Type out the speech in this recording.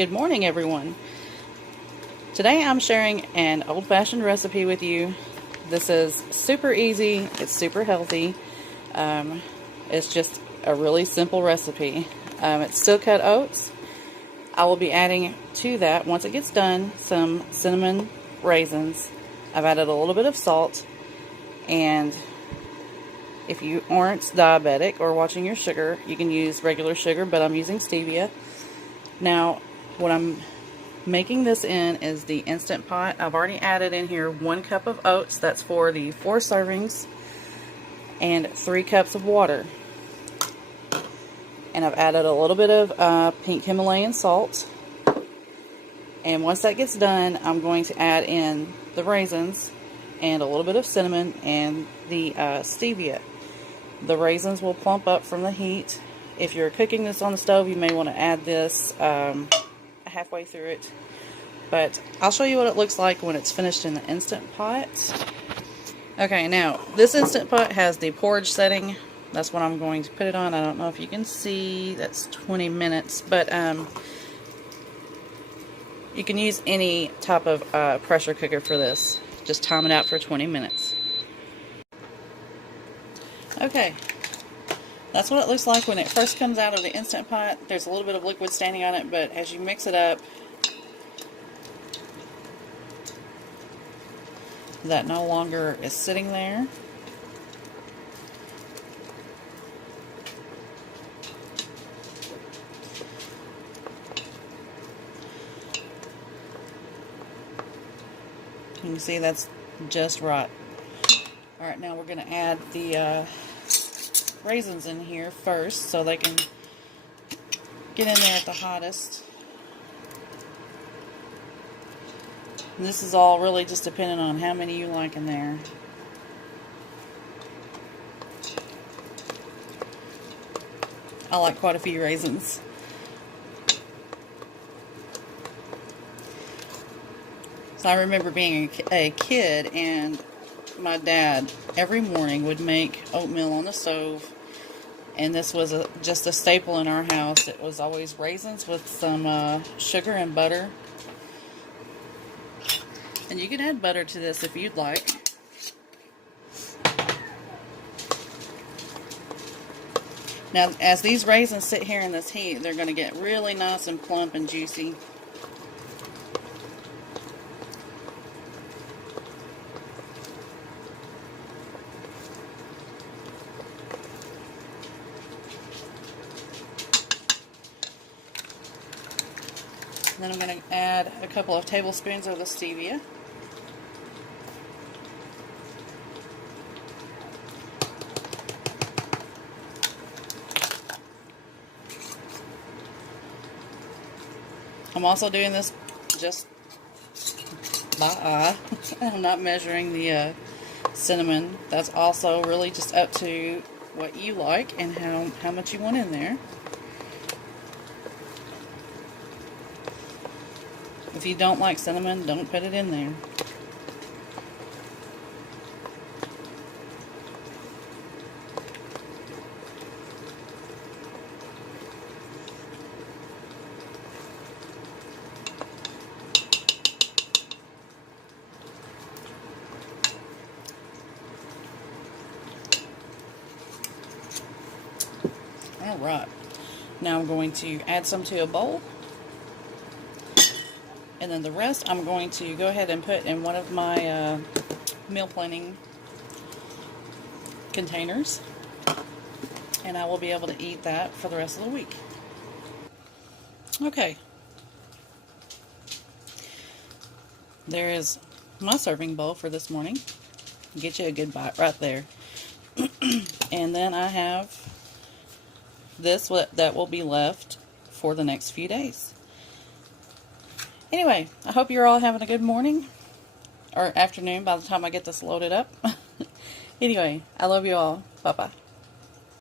Good morning, everyone. Today I'm sharing an old-fashioned recipe with you. This is super easy, it's super healthy. It's just a really simple recipe. It's steel cut oats. I will be adding to that, once it gets done, some cinnamon raisins. I've added a little bit of salt, and if you aren't diabetic or watching your sugar, you can use regular sugar, but I'm using stevia. Now, what I'm making this in is the Instant Pot. I've already added in here 1 cup of oats. That's for the 4 servings, and 3 cups of water. And I've added a little bit of pink Himalayan salt. And once that gets done, I'm going to add in the raisins and a little bit of cinnamon and the stevia. The raisins will plump up from the heat. If you're cooking this on the stove, you may want to add this halfway through it. But I'll show you what it looks like when it's finished in the Instant Pot. Okay, now this Instant Pot has the porridge setting. That's what I'm going to put it on. I don't know if you can see, that's 20 minutes, but you can use any type of pressure cooker for this. Just time it out for 20 minutes. Okay, that's what it looks like when it first comes out of the Instant Pot. There's a little bit of liquid standing on it, but as you mix it up, that no longer is sitting there. You can see that's just right. Alright, now we're going to add the raisins in here first so they can get in there at the hottest. And this is all really just depending on how many you like in there. I like quite a few raisins. So I remember being a kid, and my dad every morning would make oatmeal on the stove, and this was just a staple in our house. It was always raisins with some sugar and butter. And you can add butter to this if you'd like. Now, as these raisins sit here in this heat, they're going to get really nice and plump and juicy. Then I'm going to add a couple of tablespoons of the stevia. I'm also doing this just by eye. I'm not measuring the cinnamon. That's also really just up to what you like and how much you want in there. If you don't like cinnamon, don't put it in there. Alright, now I'm going to add some to a bowl. And then the rest I'm going to go ahead and put in one of my meal planning containers. And I will be able to eat that for the rest of the week. Okay. There is my serving bowl for this morning. Get you a good bite right there. And then I have this that will be left for the next few days. Anyway, I hope you're all having a good morning or afternoon by the time I get this loaded up. Anyway, I love you all. Bye-bye.